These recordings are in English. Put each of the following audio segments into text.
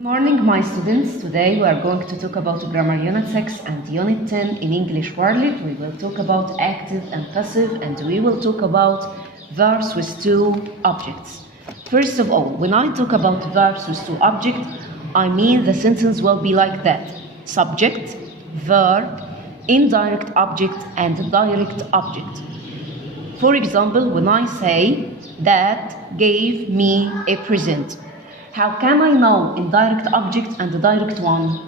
Good morning, my students. Today we are going to talk about Grammar Unit 6 and Unit 10 in English World. We will talk about active and passive, and we will talk about verbs with two objects. First of all, when I talk about verbs with two objects, I mean the sentence will be like that. Subject, verb, indirect object, and direct object. For example, when I say, "Dad gave me a present." How can I know indirect object and the direct one?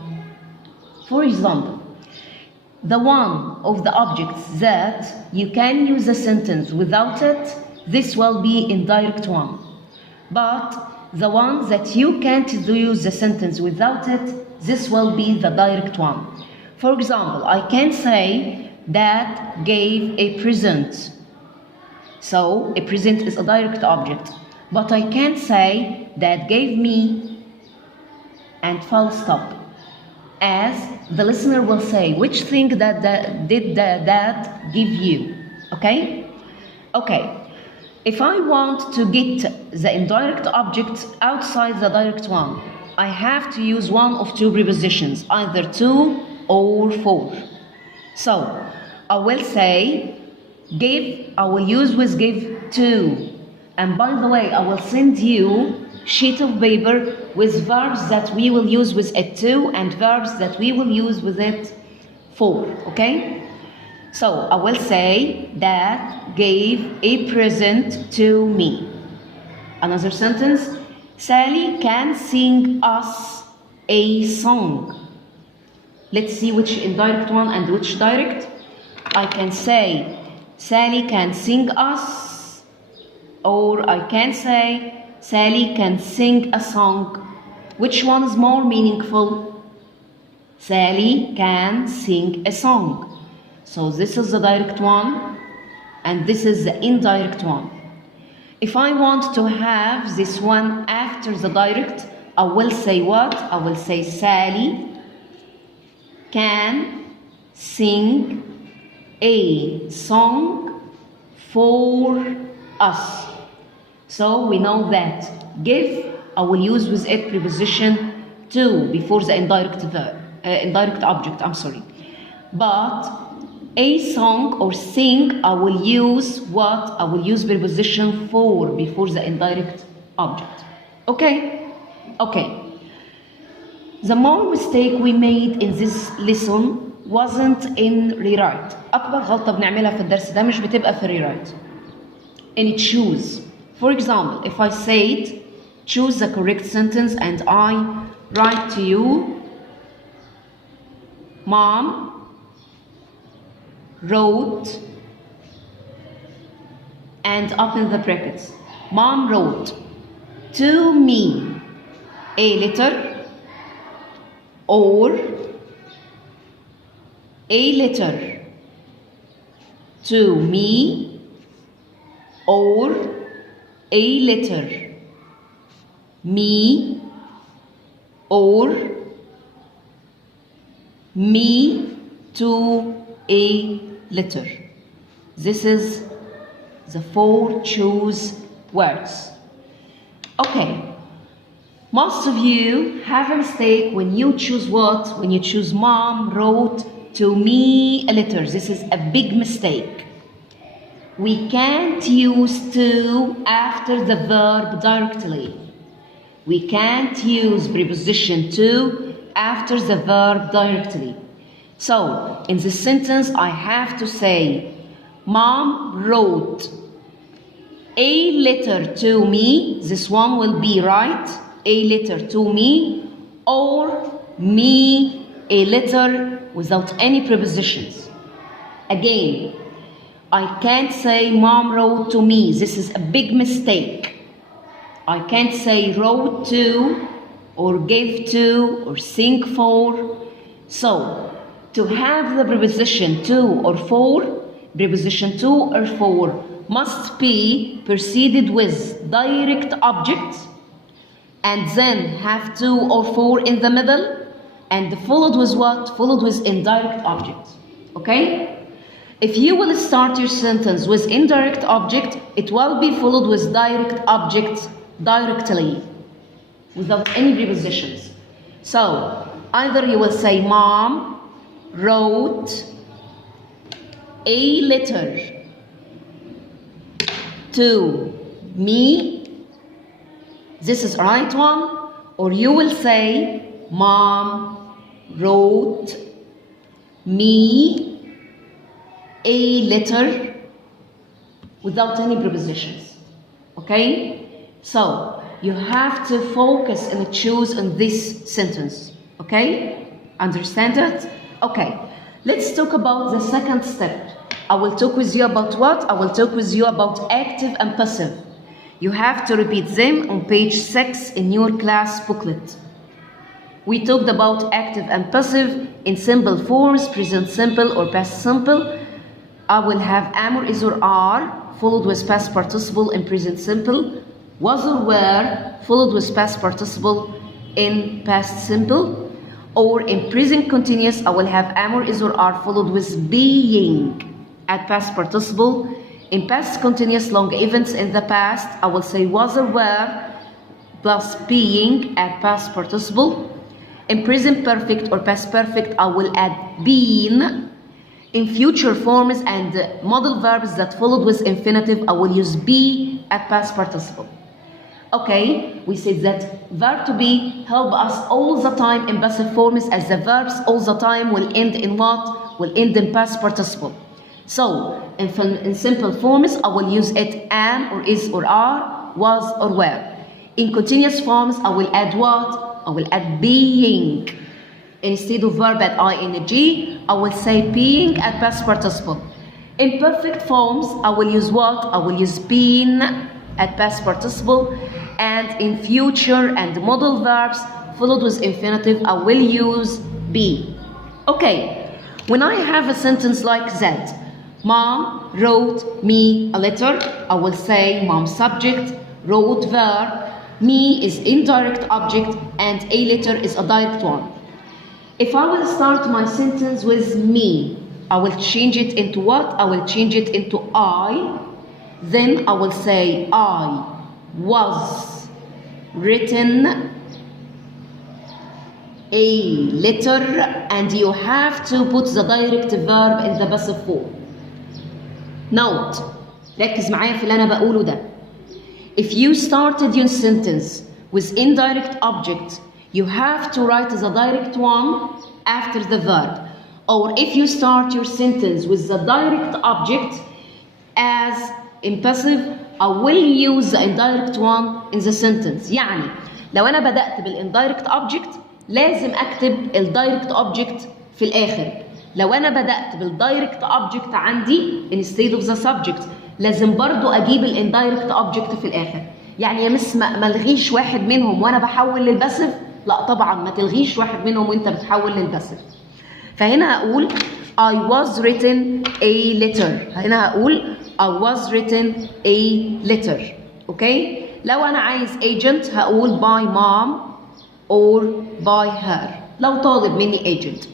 For example, the one of the objects that you can use a sentence without it, this will be indirect one. But the one that you can't use the sentence without it, this will be the direct one. For example, I can say, "Dad gave a present." So, a present is a direct object. But I can't say, "Dad gave me," and full stop. As the listener will say, which thing that did dad give you? Okay? Okay. If I want to get the indirect object outside the direct one, I have to use one of two prepositions, either to or for. So, I will say, give, I will use with give to. And by the way, I will send you sheet of paper with verbs that we will use with it to and verbs that we will use with it for, okay? So I will say, "Dad gave a present to me." Another sentence, "Sally can sing us a song." Let's see which indirect one and which direct. I can say, "Sally can sing us," or I can say, "Sally can sing a song." Which one is more meaningful? Sally can sing a song. So this is the direct one, and this is the indirect one. If I want to have this one after the direct, I will say what? I will say, "Sally can sing a song for us." So we know that give, I will use with it preposition to before the indirect object, But a song or sing, I will use what? I will use preposition for before the indirect object. Okay? Okay. The more mistake we made in this lesson wasn't in rewrite. أكبر غلطة بنعملها في الدرس ده مش بتبقى في rewrite. And choose. For example, if I said, choose the correct sentence and I write to you, "Mom wrote," and open the brackets. Mom wrote to me a letter, or a letter to me, or a letter me, or me to a letter. This is the 4 choose words. Okay, most of you have a mistake when you choose what? When you choose "Mom wrote to me a letter." This is a big mistake. We can't use to after the verb directly. We can't use preposition to after the verb directly. So, in this sentence, I have to say, "Mom wrote a letter to me." This one will be right. A letter to me, or me a letter without any prepositions. Again, I can't say "Mom wrote to me." This is a big mistake. I can't say "wrote to," or "gave to," or "sing for." So, to have the preposition to or for, preposition to or for must be preceded with direct object, and then have to or for in the middle, and followed with what? Followed with indirect object. Okay? If you will start your sentence with indirect object, it will be followed with direct object directly, without any prepositions. So either you will say mom wrote a letter to me. This is the right one. Or you will say mom wrote me a letter without any prepositions. Okay? So you have to focus and choose on this sentence. Okay? Understand it? Okay. Let's talk about the second step. I will talk with you about what? I will talk with you about active and passive. You have to repeat them on page 6 in your class booklet. We talked about active and passive in simple forms, present simple or past simple. I will have am or is or are followed with past participle in present simple, was or were followed with past participle in past simple, or in present continuous I will have am or is or are followed with being at past participle. In past continuous long events in the past, I will say was or were plus being at past participle. In present perfect or past perfect, I will add been. In future forms and modal verbs that followed with infinitive, I will use be at past participle. Okay, we said that verb to be help us all the time in passive forms, as the verbs all the time will end in what? Will end in past participle. So, in simple forms, I will use it am or is or are, was or were. In continuous forms, I will add what? I will add being. Instead of verb at ing, I will say being at past participle. In perfect forms, I will use what? I will use been at past participle. And in future and modal verbs followed with infinitive, I will use be. Okay, when I have a sentence like that, mom wrote me a letter, I will say mom subject, wrote verb, me is indirect object, and a letter is a direct one. If I will start my sentence with me, I will change it into what? I will change it into I. Then I will say I was written a letter, and you have to put the direct verb in the passive form. Note, ركز معايا في اللي أنا بقوله ده. If you started your sentence with indirect object, you have to write the direct one after the verb. Or if you start your sentence with the direct object as in passive, I will use the indirect one in the sentence. يعني لو أنا بدأت بالindirect object لازم أكتب الdirect object في الآخر. لو أنا بدأت بالdirect object عندي instead of the subject لازم برضو أجيب الindirect object في الآخر. يعني يا مس ما الغيش واحد منهم وأنا بحول للباسف؟ لا طبعا ما تلغيش واحد منهم وأنت بتحول للباسف. فهنا هقول I was written a letter. هنا هقول I was written a letter. Okay? لو أنا عايز agent هقول by mom or by her. لو طالب مني agent.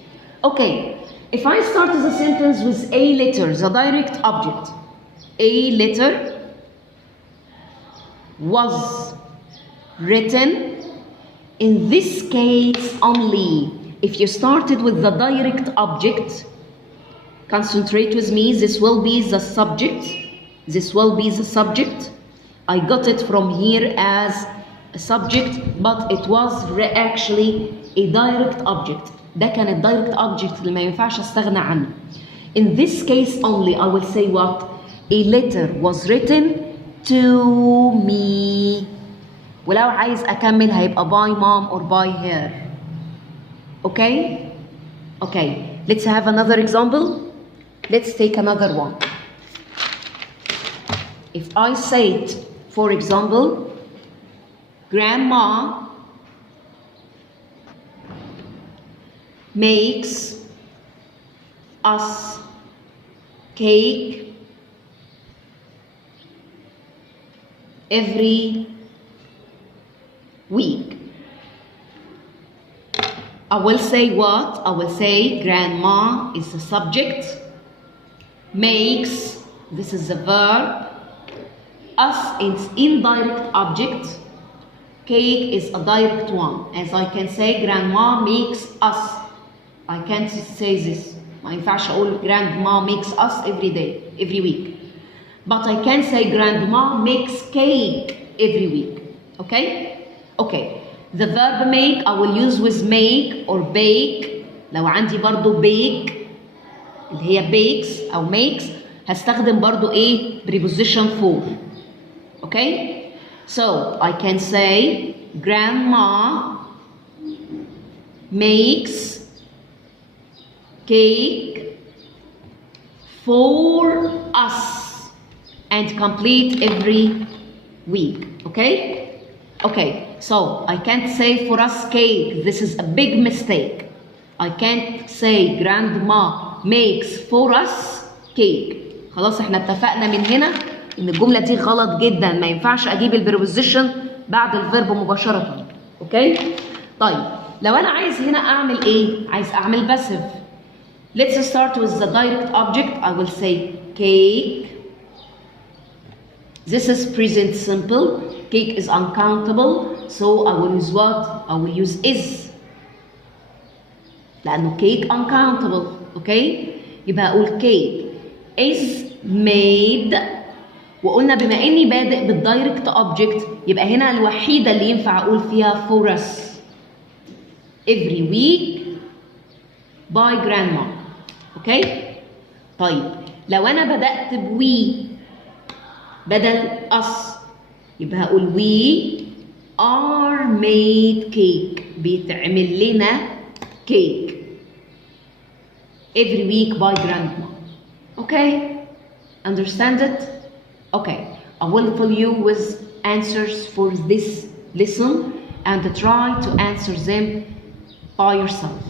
Okay. If I start the sentence with a letter, the direct object, a letter was written. In this case only, if you started with the direct object, concentrate with me, this will be the subject. This will be the subject. I got it from here as a subject, but it was actually a direct object. ده كان الدايركت object اللي ما ينفعش استغنى عنه. In this case only, I will say what? A letter was written to me. ولو عايز أكمل هيبقى by mom or by her. Okay? Okay. Let's have another example. Let's take another one. If I said, for example, grandma makes us cake every week. I will say what? I will say grandma is the subject, makes, this is the verb, us is indirect object, cake is a direct one. As I can say grandma makes us. I can't say this. ما ينفعش أقول grandma makes us every day, every week. But I can say grandma makes cake every week. Okay? Okay. The verb make I will use with make or bake. لو عندي برضو bake اللي هي bakes أو makes هستخدم برضو إيه preposition for. Okay? So I can say grandma makes cake for us and complete every week. Okay? Okay. So I can't say for us cake. This is a big mistake. I can't say grandma makes for us cake. خلاص احنا اتفقنا من هنا ان الجملة دي غلط جدا. ما ينفعش اجيب البريبوزيشن بعد الفيرب مباشرة. اوكي؟ طيب لو انا عايز هنا اعمل ايه؟ عايز اعمل passive. Let's start with the direct object. I will say cake. This is present simple. Cake is uncountable. So I will use what? I will use is. لأنه cake uncountable. Okay? يبقى أقول cake is made. وقلنا بما إني بادئ بالdirect object يبقى هنا الوحيدة اللي ينفع أقول فيها for us. Every week by grandma. Okay? طيب لو أنا بدأت بوي بدل us يبقى هقول we are made cake. بيتعمل لنا cake every week by grandma. Okay? Understand it? Okay. I will fill you with answers for this lesson and try to answer them by yourself.